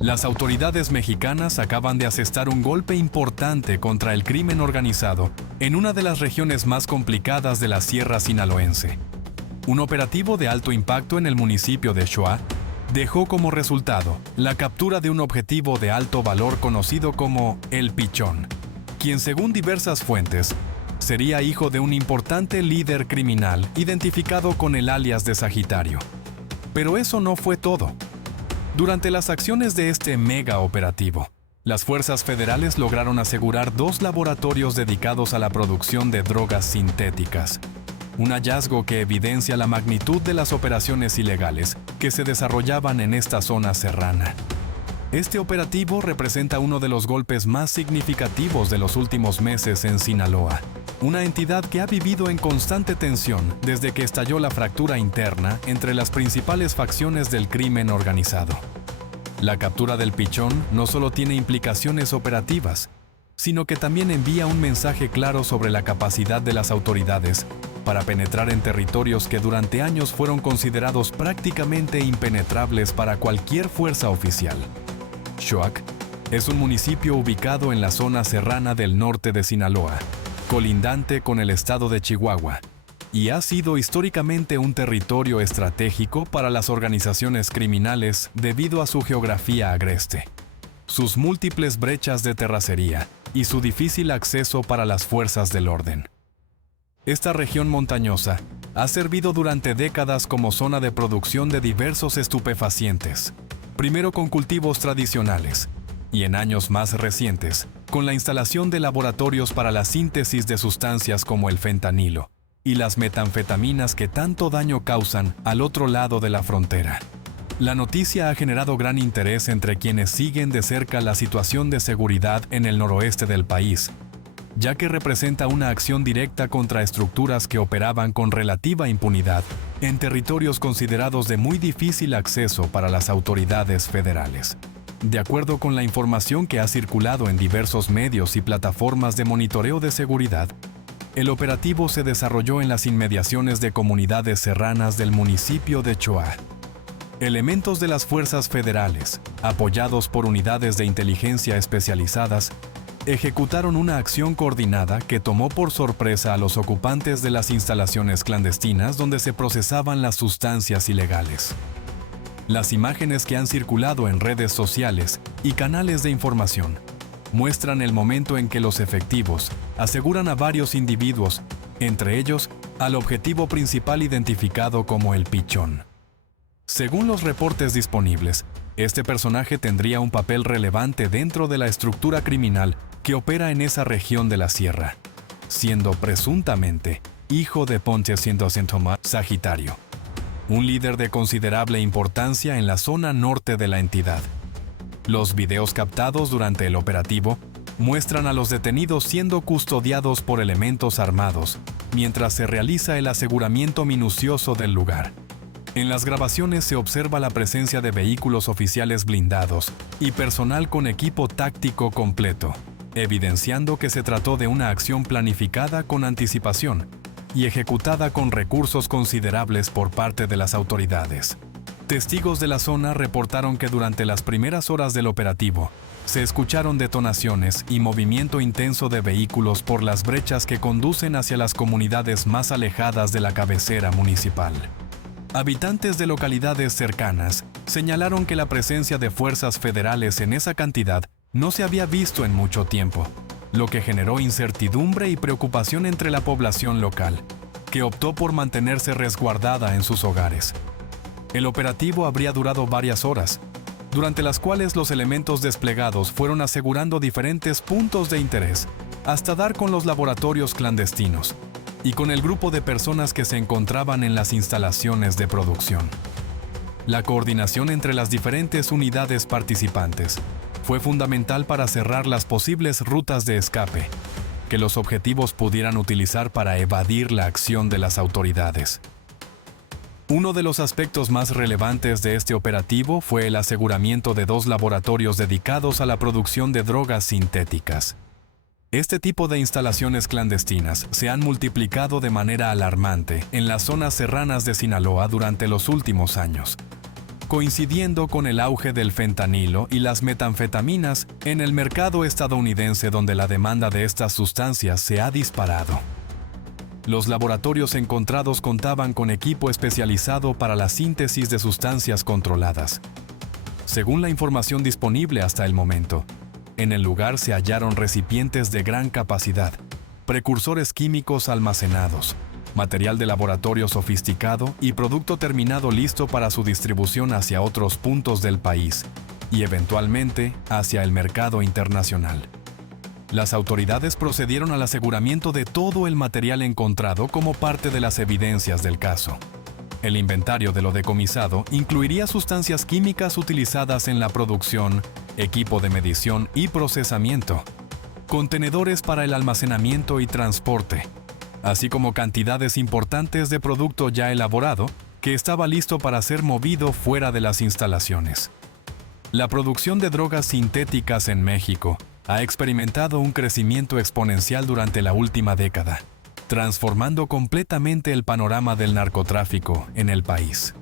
Las autoridades mexicanas acaban de asestar un golpe importante contra el crimen organizado en una de las regiones más complicadas de la Sierra Sinaloense. Un operativo de alto impacto en el municipio de Xoa dejó como resultado la captura de un objetivo de alto valor conocido como El Pichón, quien según diversas fuentes sería hijo de un importante líder criminal identificado con el alias de Sagitario. Pero eso no fue todo. Durante las acciones de este mega operativo, las fuerzas federales lograron asegurar 2 laboratorios dedicados a la producción de drogas sintéticas. Un hallazgo que evidencia la magnitud de las operaciones ilegales que se desarrollaban en esta zona serrana. Este operativo representa uno de los golpes más significativos de los últimos meses en Sinaloa, una entidad que ha vivido en constante tensión desde que estalló la fractura interna entre las principales facciones del crimen organizado. La captura del Pichón no solo tiene implicaciones operativas, sino que también envía un mensaje claro sobre la capacidad de las autoridades para penetrar en territorios que durante años fueron considerados prácticamente impenetrables para cualquier fuerza oficial. Xoac es un municipio ubicado en la zona serrana del norte de Sinaloa, colindante con el estado de Chihuahua, y ha sido históricamente un territorio estratégico para las organizaciones criminales debido a su geografía agreste, sus múltiples brechas de terracería y su difícil acceso para las fuerzas del orden. Esta región montañosa ha servido durante décadas como zona de producción de diversos estupefacientes, primero con cultivos tradicionales y en años más recientes con la instalación de laboratorios para la síntesis de sustancias como el fentanilo y las metanfetaminas que tanto daño causan al otro lado de la frontera. La noticia ha generado gran interés entre quienes siguen de cerca la situación de seguridad en el noroeste del país, ya que representa una acción directa contra estructuras que operaban con relativa impunidad en territorios considerados de muy difícil acceso para las autoridades federales. De acuerdo con la información que ha circulado en diversos medios y plataformas de monitoreo de seguridad, el operativo se desarrolló en las inmediaciones de comunidades serranas del municipio de Xoa. Elementos de las fuerzas federales, apoyados por unidades de inteligencia especializadas, ejecutaron una acción coordinada que tomó por sorpresa a los ocupantes de las instalaciones clandestinas donde se procesaban las sustancias ilegales. Las imágenes que han circulado en redes sociales y canales de información muestran el momento en que los efectivos aseguran a varios individuos, entre ellos al objetivo principal identificado como el Pichón. Según los reportes disponibles, este personaje tendría un papel relevante dentro de la estructura criminal que opera en esa región de la sierra, siendo presuntamente hijo de Ponce Sagitario, un líder de considerable importancia en la zona norte de la entidad. Los videos captados durante el operativo muestran a los detenidos siendo custodiados por elementos armados, mientras se realiza el aseguramiento minucioso del lugar. En las grabaciones se observa la presencia de vehículos oficiales blindados y personal con equipo táctico completo, evidenciando que se trató de una acción planificada con anticipación y ejecutada con recursos considerables por parte de las autoridades. Testigos de la zona reportaron que durante las primeras horas del operativo se escucharon detonaciones y movimiento intenso de vehículos por las brechas que conducen hacia las comunidades más alejadas de la cabecera municipal. Habitantes de localidades cercanas señalaron que la presencia de fuerzas federales en esa cantidad no se había visto en mucho tiempo, lo que generó incertidumbre y preocupación entre la población local, que optó por mantenerse resguardada en sus hogares. El operativo habría durado varias horas, durante las cuales los elementos desplegados fueron asegurando diferentes puntos de interés, hasta dar con los laboratorios clandestinos y con el grupo de personas que se encontraban en las instalaciones de producción. La coordinación entre las diferentes unidades participantes fue fundamental para cerrar las posibles rutas de escape que los objetivos pudieran utilizar para evadir la acción de las autoridades. Uno de los aspectos más relevantes de este operativo fue el aseguramiento de 2 laboratorios dedicados a la producción de drogas sintéticas. Este tipo de instalaciones clandestinas se han multiplicado de manera alarmante en las zonas serranas de Sinaloa durante los últimos años, coincidiendo con el auge del fentanilo y las metanfetaminas en el mercado estadounidense, donde la demanda de estas sustancias se ha disparado. Los laboratorios encontrados contaban con equipo especializado para la síntesis de sustancias controladas. Según la información disponible hasta el momento, en el lugar se hallaron recipientes de gran capacidad, precursores químicos almacenados, material de laboratorio sofisticado y producto terminado listo para su distribución hacia otros puntos del país y eventualmente hacia el mercado internacional. Las autoridades procedieron al aseguramiento de todo el material encontrado como parte de las evidencias del caso. El inventario de lo decomisado incluiría sustancias químicas utilizadas en la producción, equipo de medición y procesamiento, contenedores para el almacenamiento y transporte, así como cantidades importantes de producto ya elaborado que estaba listo para ser movido fuera de las instalaciones. La producción de drogas sintéticas en México ha experimentado un crecimiento exponencial durante la última década, transformando completamente el panorama del narcotráfico en el país.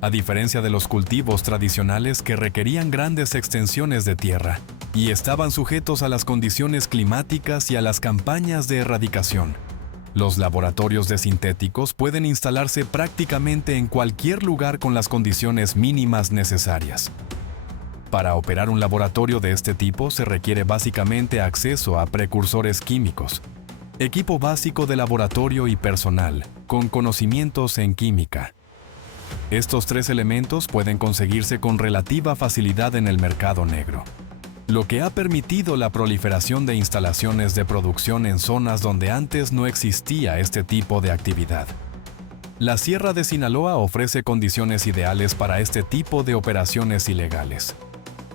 A diferencia de los cultivos tradicionales que requerían grandes extensiones de tierra y estaban sujetos a las condiciones climáticas y a las campañas de erradicación, los laboratorios de sintéticos pueden instalarse prácticamente en cualquier lugar con las condiciones mínimas necesarias. Para operar un laboratorio de este tipo se requiere básicamente acceso a precursores químicos, equipo básico de laboratorio y personal, con conocimientos en química. Estos tres elementos pueden conseguirse con relativa facilidad en el mercado negro, lo que ha permitido la proliferación de instalaciones de producción en zonas donde antes no existía este tipo de actividad. La Sierra de Sinaloa ofrece condiciones ideales para este tipo de operaciones ilegales.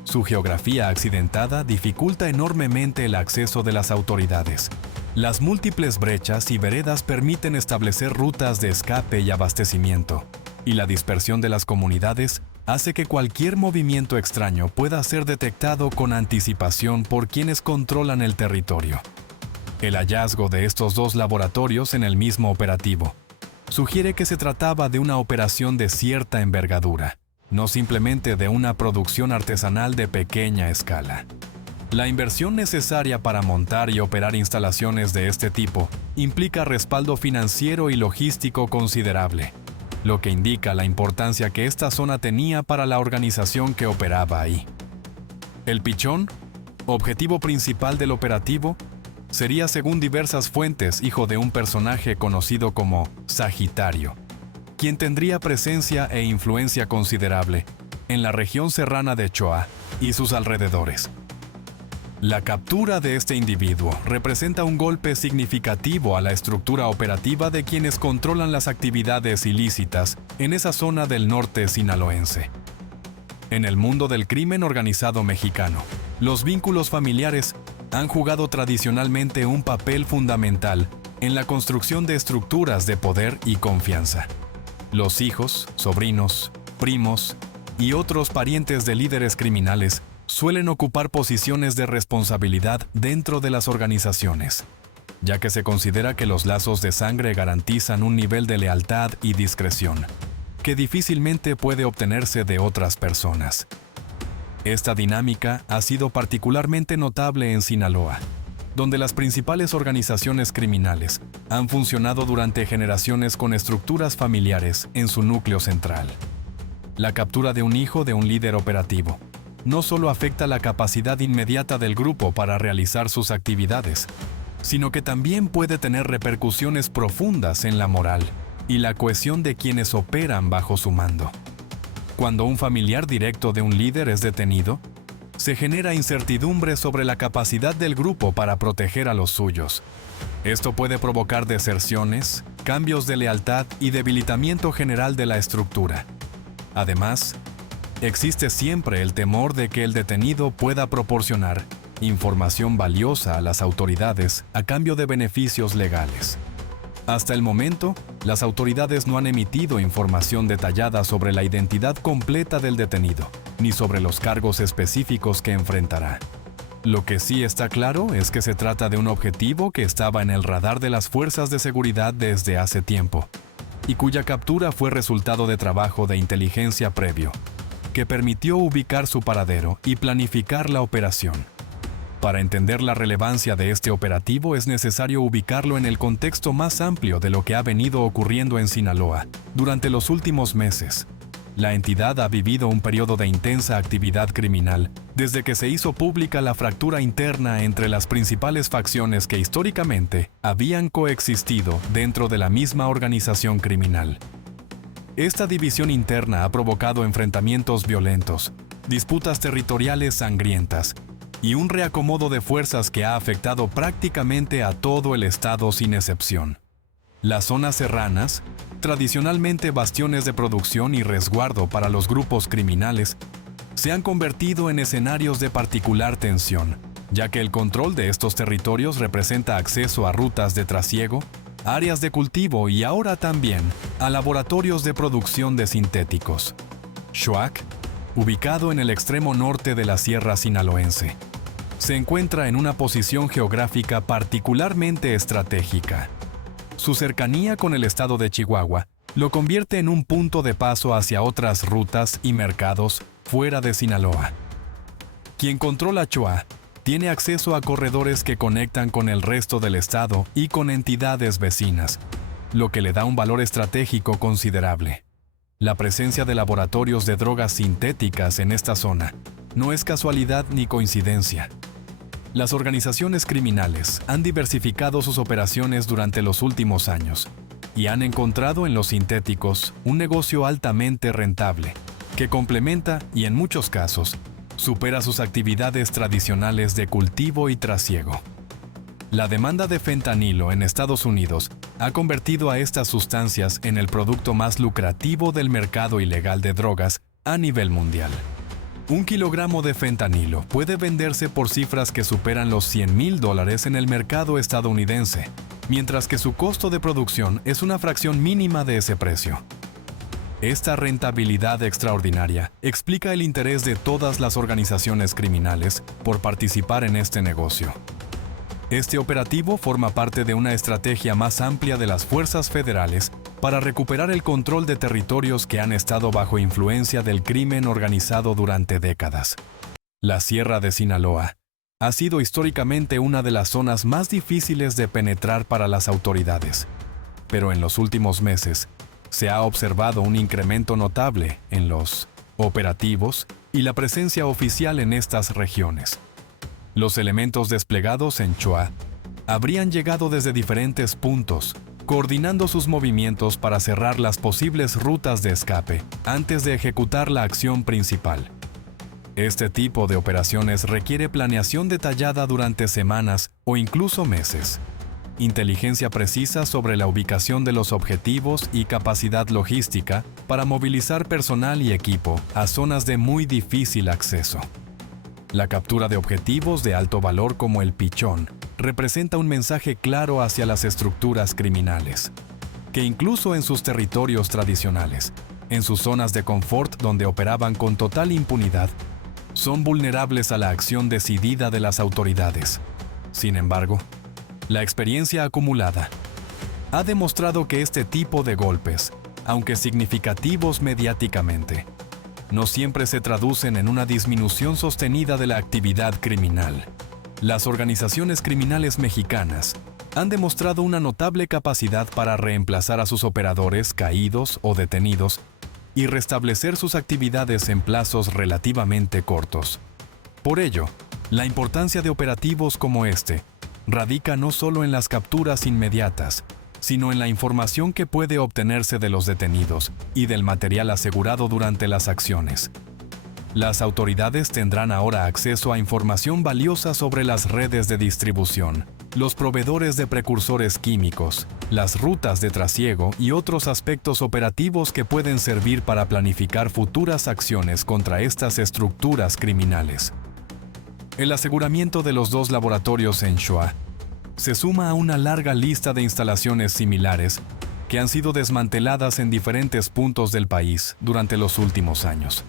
Su geografía accidentada dificulta enormemente el acceso de las autoridades. Las múltiples brechas y veredas permiten establecer rutas de escape y abastecimiento, y la dispersión de las comunidades hace que cualquier movimiento extraño pueda ser detectado con anticipación por quienes controlan el territorio. El hallazgo de estos dos laboratorios en el mismo operativo sugiere que se trataba de una operación de cierta envergadura, no simplemente de una producción artesanal de pequeña escala. La inversión necesaria para montar y operar instalaciones de este tipo implica respaldo financiero y logístico considerable, lo que indica la importancia que esta zona tenía para la organización que operaba ahí. El Pichón, objetivo principal del operativo, sería, según diversas fuentes, hijo de un personaje conocido como Sagitario, quien tendría presencia e influencia considerable en la región serrana de Choa y sus alrededores. La captura de este individuo representa un golpe significativo a la estructura operativa de quienes controlan las actividades ilícitas en esa zona del norte sinaloense. En el mundo del crimen organizado mexicano, los vínculos familiares han jugado tradicionalmente un papel fundamental en la construcción de estructuras de poder y confianza. Los hijos, sobrinos, primos y otros parientes de líderes criminales suelen ocupar posiciones de responsabilidad dentro de las organizaciones, ya que se considera que los lazos de sangre garantizan un nivel de lealtad y discreción que difícilmente puede obtenerse de otras personas. Esta dinámica ha sido particularmente notable en Sinaloa, donde las principales organizaciones criminales han funcionado durante generaciones con estructuras familiares en su núcleo central. La captura de un hijo de un líder operativo no solo afecta la capacidad inmediata del grupo para realizar sus actividades, sino que también puede tener repercusiones profundas en la moral y la cohesión de quienes operan bajo su mando. Cuando un familiar directo de un líder es detenido, se genera incertidumbre sobre la capacidad del grupo para proteger a los suyos. Esto puede provocar deserciones, cambios de lealtad y debilitamiento general de la estructura. Además, existe siempre el temor de que el detenido pueda proporcionar información valiosa a las autoridades a cambio de beneficios legales. Hasta el momento, las autoridades no han emitido información detallada sobre la identidad completa del detenido, ni sobre los cargos específicos que enfrentará. Lo que sí está claro es que se trata de un objetivo que estaba en el radar de las fuerzas de seguridad desde hace tiempo, y cuya captura fue resultado de trabajo de inteligencia previo, que permitió ubicar su paradero y planificar la operación. Para entender la relevancia de este operativo es necesario ubicarlo en el contexto más amplio de lo que ha venido ocurriendo en Sinaloa durante los últimos meses. La entidad ha vivido un periodo de intensa actividad criminal desde que se hizo pública la fractura interna entre las principales facciones que históricamente habían coexistido dentro de la misma organización criminal. Esta división interna ha provocado enfrentamientos violentos, disputas territoriales sangrientas y un reacomodo de fuerzas que ha afectado prácticamente a todo el estado sin excepción. Las zonas serranas, tradicionalmente bastiones de producción y resguardo para los grupos criminales, se han convertido en escenarios de particular tensión, ya que el control de estos territorios representa acceso a rutas de trasiego, áreas de cultivo y ahora también a laboratorios de producción de sintéticos. Xoac, ubicado en el extremo norte de la Sierra Sinaloense, se encuentra en una posición geográfica particularmente estratégica. Su cercanía con el estado de Chihuahua lo convierte en un punto de paso hacia otras rutas y mercados fuera de Sinaloa. Quien controla Xoa tiene acceso a corredores que conectan con el resto del estado y con entidades vecinas, lo que le da un valor estratégico considerable. La presencia de laboratorios de drogas sintéticas en esta zona no es casualidad ni coincidencia. Las organizaciones criminales han diversificado sus operaciones durante los últimos años y han encontrado en los sintéticos un negocio altamente rentable, que complementa y en muchos casos supera sus actividades tradicionales de cultivo y trasiego. La demanda de fentanilo en Estados Unidos ha convertido a estas sustancias en el producto más lucrativo del mercado ilegal de drogas a nivel mundial. Un kilogramo de fentanilo puede venderse por cifras que superan los $100,000 en el mercado estadounidense, mientras que su costo de producción es una fracción mínima de ese precio. Esta rentabilidad extraordinaria explica el interés de todas las organizaciones criminales por participar en este negocio. Este operativo forma parte de una estrategia más amplia de las fuerzas federales para recuperar el control de territorios que han estado bajo influencia del crimen organizado durante décadas. La Sierra de Sinaloa ha sido históricamente una de las zonas más difíciles de penetrar para las autoridades, pero en los últimos meses se ha observado un incremento notable en los operativos y la presencia oficial en estas regiones. Los elementos desplegados en Xoa habrían llegado desde diferentes puntos, coordinando sus movimientos para cerrar las posibles rutas de escape antes de ejecutar la acción principal. Este tipo de operaciones requiere planeación detallada durante semanas o incluso meses, inteligencia precisa sobre la ubicación de los objetivos y capacidad logística para movilizar personal y equipo a zonas de muy difícil acceso. La captura de objetivos de alto valor como el pichón representa un mensaje claro hacia las estructuras criminales, que incluso en sus territorios tradicionales, en sus zonas de confort donde operaban con total impunidad, son vulnerables a la acción decidida de las autoridades. Sin embargo, la experiencia acumulada ha demostrado que este tipo de golpes, aunque significativos mediáticamente, no siempre se traducen en una disminución sostenida de la actividad criminal. Las organizaciones criminales mexicanas han demostrado una notable capacidad para reemplazar a sus operadores caídos o detenidos y restablecer sus actividades en plazos relativamente cortos. Por ello, la importancia de operativos como este radica no solo en las capturas inmediatas, sino en la información que puede obtenerse de los detenidos y del material asegurado durante las acciones. Las autoridades tendrán ahora acceso a información valiosa sobre las redes de distribución, los proveedores de precursores químicos, las rutas de trasiego y otros aspectos operativos que pueden servir para planificar futuras acciones contra estas estructuras criminales. El aseguramiento de los 2 laboratorios en Xoa se suma a una larga lista de instalaciones similares que han sido desmanteladas en diferentes puntos del país durante los últimos años.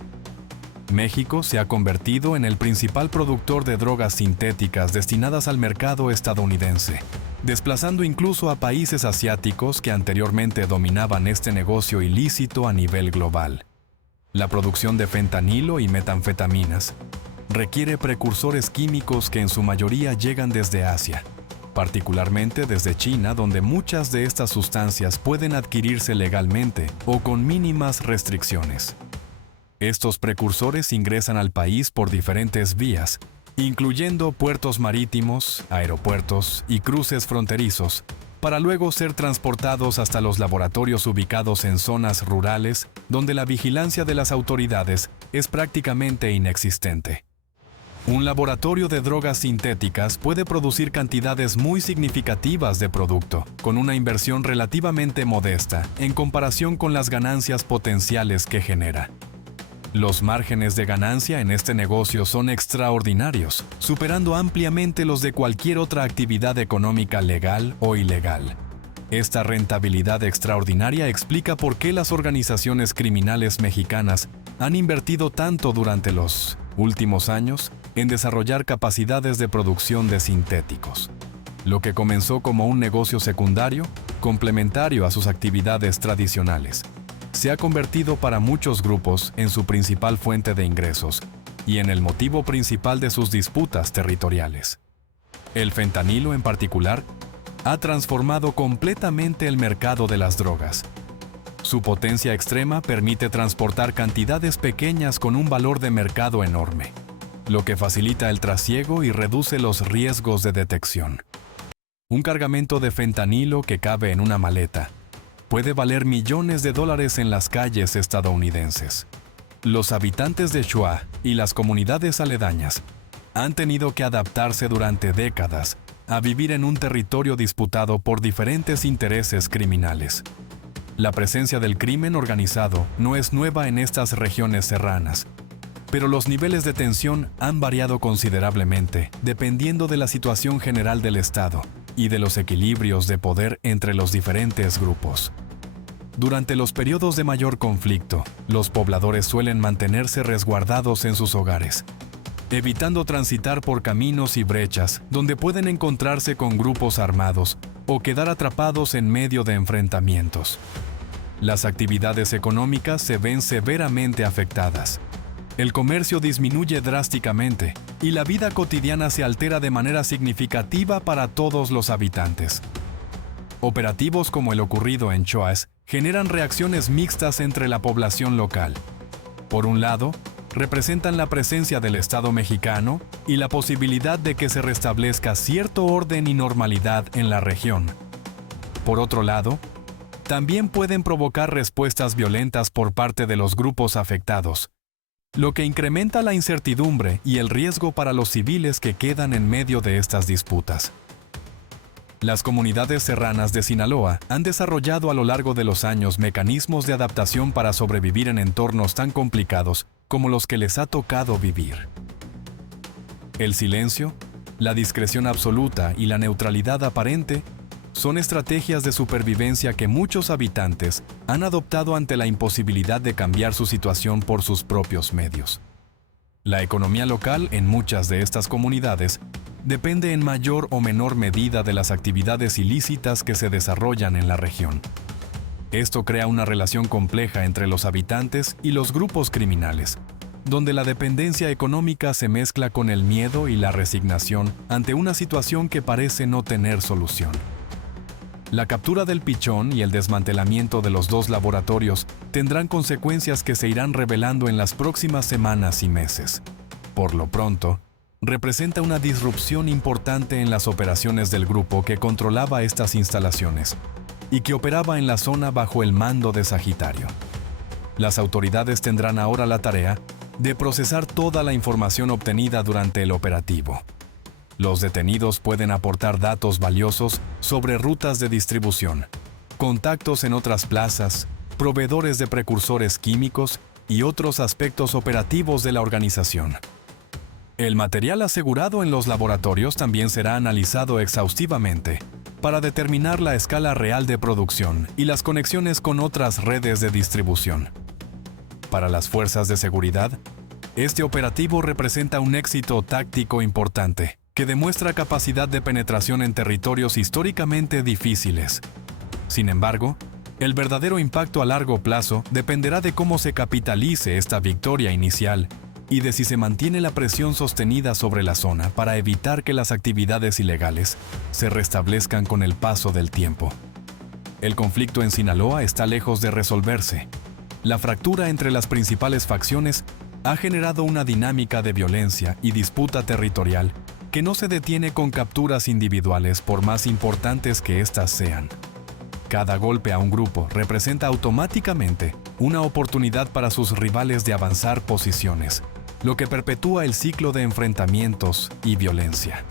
México se ha convertido en el principal productor de drogas sintéticas destinadas al mercado estadounidense, desplazando incluso a países asiáticos que anteriormente dominaban este negocio ilícito a nivel global. La producción de fentanilo y metanfetaminas requiere precursores químicos que en su mayoría llegan desde Asia, particularmente desde China, donde muchas de estas sustancias pueden adquirirse legalmente o con mínimas restricciones. Estos precursores ingresan al país por diferentes vías, incluyendo puertos marítimos, aeropuertos y cruces fronterizos, para luego ser transportados hasta los laboratorios ubicados en zonas rurales, donde la vigilancia de las autoridades es prácticamente inexistente. Un laboratorio de drogas sintéticas puede producir cantidades muy significativas de producto, con una inversión relativamente modesta en comparación con las ganancias potenciales que genera. Los márgenes de ganancia en este negocio son extraordinarios, superando ampliamente los de cualquier otra actividad económica legal o ilegal. Esta rentabilidad extraordinaria explica por qué las organizaciones criminales mexicanas han invertido tanto durante los últimos años en desarrollar capacidades de producción de sintéticos. Lo que comenzó como un negocio secundario, complementario a sus actividades tradicionales, se ha convertido para muchos grupos en su principal fuente de ingresos y en el motivo principal de sus disputas territoriales. El fentanilo, en particular, ha transformado completamente el mercado de las drogas. Su potencia extrema permite transportar cantidades pequeñas con un valor de mercado enorme, lo que facilita el trasiego y reduce los riesgos de detección. Un cargamento de fentanilo que cabe en una maleta puede valer millones de dólares en las calles estadounidenses. Los habitantes de Choix y las comunidades aledañas han tenido que adaptarse durante décadas a vivir en un territorio disputado por diferentes intereses criminales. La presencia del crimen organizado no es nueva en estas regiones serranas, pero los niveles de tensión han variado considerablemente dependiendo de la situación general del Estado y de los equilibrios de poder entre los diferentes grupos. Durante los periodos de mayor conflicto, los pobladores suelen mantenerse resguardados en sus hogares, evitando transitar por caminos y brechas donde pueden encontrarse con grupos armados o quedar atrapados en medio de enfrentamientos. Las actividades económicas se ven severamente afectadas. El comercio disminuye drásticamente y la vida cotidiana se altera de manera significativa para todos los habitantes. Operativos como el ocurrido en Choix generan reacciones mixtas entre la población local. Por un lado, representan la presencia del Estado mexicano y la posibilidad de que se restablezca cierto orden y normalidad en la región. Por otro lado, también pueden provocar respuestas violentas por parte de los grupos afectados, lo que incrementa la incertidumbre y el riesgo para los civiles que quedan en medio de estas disputas. Las comunidades serranas de Sinaloa han desarrollado a lo largo de los años mecanismos de adaptación para sobrevivir en entornos tan complicados como los que les ha tocado vivir. El silencio, la discreción absoluta y la neutralidad aparente son estrategias de supervivencia que muchos habitantes han adoptado ante la imposibilidad de cambiar su situación por sus propios medios. La economía local en muchas de estas comunidades depende en mayor o menor medida de las actividades ilícitas que se desarrollan en la región. Esto crea una relación compleja entre los habitantes y los grupos criminales, donde la dependencia económica se mezcla con el miedo y la resignación ante una situación que parece no tener solución. La captura del pichón y el desmantelamiento de los dos laboratorios tendrán consecuencias que se irán revelando en las próximas semanas y meses. Por lo pronto, representa una disrupción importante en las operaciones del grupo que controlaba estas instalaciones y que operaba en la zona bajo el mando de Sagitario. Las autoridades tendrán ahora la tarea de procesar toda la información obtenida durante el operativo. Los detenidos pueden aportar datos valiosos sobre rutas de distribución, contactos en otras plazas, proveedores de precursores químicos y otros aspectos operativos de la organización. El material asegurado en los laboratorios también será analizado exhaustivamente para determinar la escala real de producción y las conexiones con otras redes de distribución. Para las fuerzas de seguridad, este operativo representa un éxito táctico importante, que demuestra capacidad de penetración en territorios históricamente difíciles. Sin embargo, El verdadero impacto a largo plazo dependerá de cómo se capitalice esta victoria inicial y de si se mantiene la presión sostenida sobre la zona para evitar que las actividades ilegales se restablezcan con el paso del tiempo. El conflicto en Sinaloa está lejos de resolverse. La fractura entre las principales facciones ha generado una dinámica de violencia y disputa territorial que no se detiene con capturas individuales por más importantes que éstas sean. Cada golpe a un grupo representa automáticamente una oportunidad para sus rivales de avanzar posiciones, lo que perpetúa el ciclo de enfrentamientos y violencia.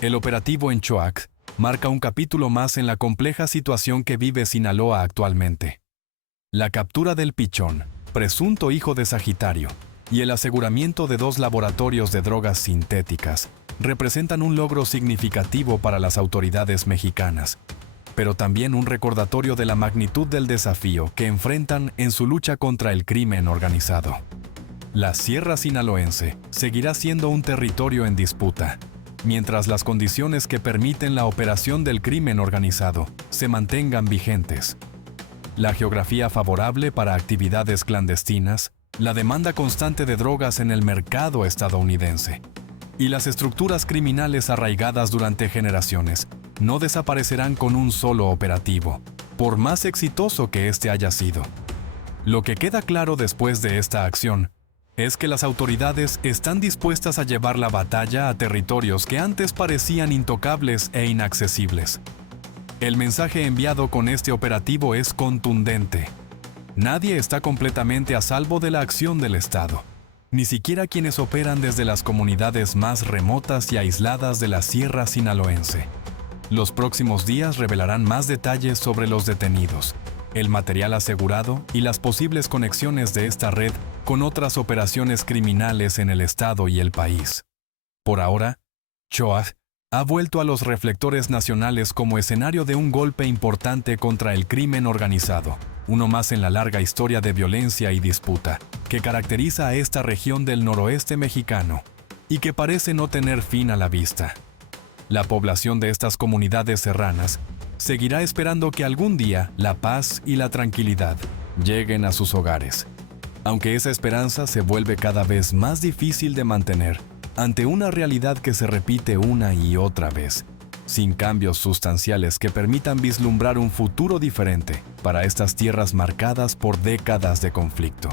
El operativo en Choac marca un capítulo más en la compleja situación que vive Sinaloa actualmente. La captura del Pichón, presunto hijo de Sagitario, y el aseguramiento de 2 laboratorios de drogas sintéticas representan un logro significativo para las autoridades mexicanas, pero también un recordatorio de la magnitud del desafío que enfrentan en su lucha contra el crimen organizado. La Sierra Sinaloense seguirá siendo un territorio en disputa, mientras las condiciones que permiten la operación del crimen organizado se mantengan vigentes. La geografía favorable para actividades clandestinas, la demanda constante de drogas en el mercado estadounidense y las estructuras criminales arraigadas durante generaciones no desaparecerán con un solo operativo, por más exitoso que éste haya sido. Lo que queda claro después de esta acción es que las autoridades están dispuestas a llevar la batalla a territorios que antes parecían intocables e inaccesibles. El mensaje enviado con este operativo es contundente. Nadie está completamente a salvo de la acción del Estado, ni siquiera quienes operan desde las comunidades más remotas y aisladas de la Sierra Sinaloense. Los próximos días revelarán más detalles sobre los detenidos, el material asegurado y las posibles conexiones de esta red con otras operaciones criminales en el estado y el país. Por ahora, Choac ha vuelto a los reflectores nacionales como escenario de un golpe importante contra el crimen organizado, uno más en la larga historia de violencia y disputa que caracteriza a esta región del noroeste mexicano y que parece no tener fin a la vista. La población de estas comunidades serranas seguirá esperando que algún día la paz y la tranquilidad lleguen a sus hogares, aunque esa esperanza se vuelve cada vez más difícil de mantener ante una realidad que se repite una y otra vez, sin cambios sustanciales que permitan vislumbrar un futuro diferente para estas tierras marcadas por décadas de conflicto.